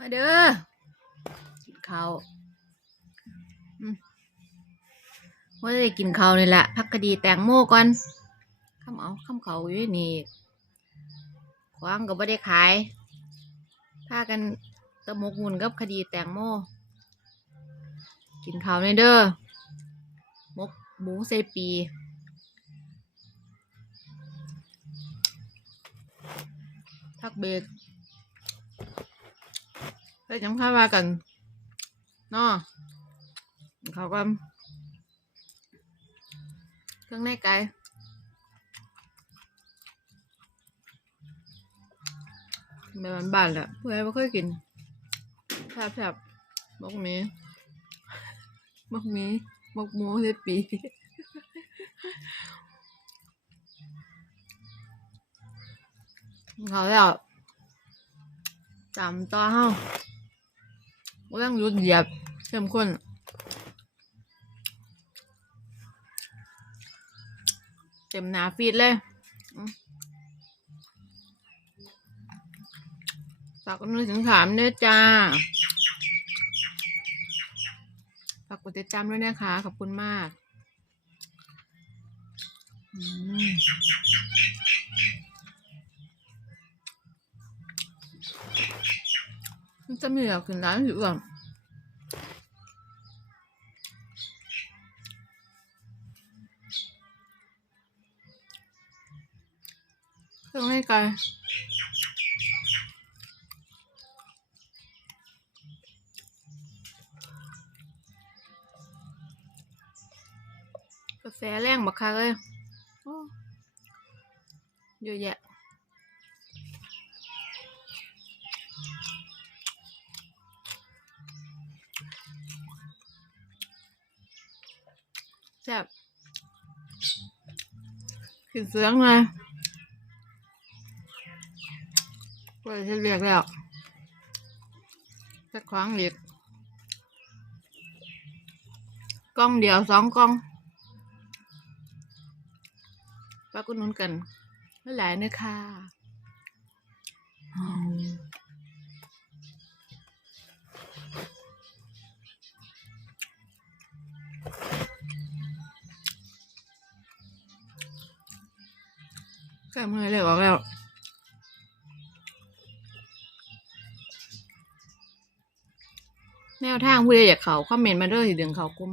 มาเด้อกินข้าวว่าจะได้กินข้าวนี่แหละพักคดีแตงโมก่อนคำเอาคำเขาอยู่นี่ขวางก็ไม่ได้ขายพากันตะมกมุนกับคดีแตงโม กินข้าวในเด้อมกหมูเซปีพักเบรก ไปจังพาว่ากันเนาะเขาก็เครื่องในไก่แบบบ้านๆแหละเพื่อนไม่เคยกินแซ่บๆมกมีมกมีมกหมูเฮ็ดปีเขาแล้วจำต่อเฮา เรื่องยุดเหยียบเข้มข้นเต็มหนาฟีดเลยฝากกันนึกถึงถามด้วยจ้าฝากกดติดตามด้วยนะคะ ขอบคุณมาก อืม มันจะมีแบบกินร้านอยู่อะเครื่องให้ไกลกาแฟแรงบักคักเลยโอ้เยอะแยะ แซ่บขึ้นเสียงเลยเปิดจะเรียกแล้วจะควางเรียกกล้องเดียวสองกล้องปากุนุนกันหลายๆเนื้อค่ะ แค่เมื่อเลยออกแล้วแนวทางผู้ใดอยากเขาคอมเมนต์มาเด้อสิดึงเขากลุ้ม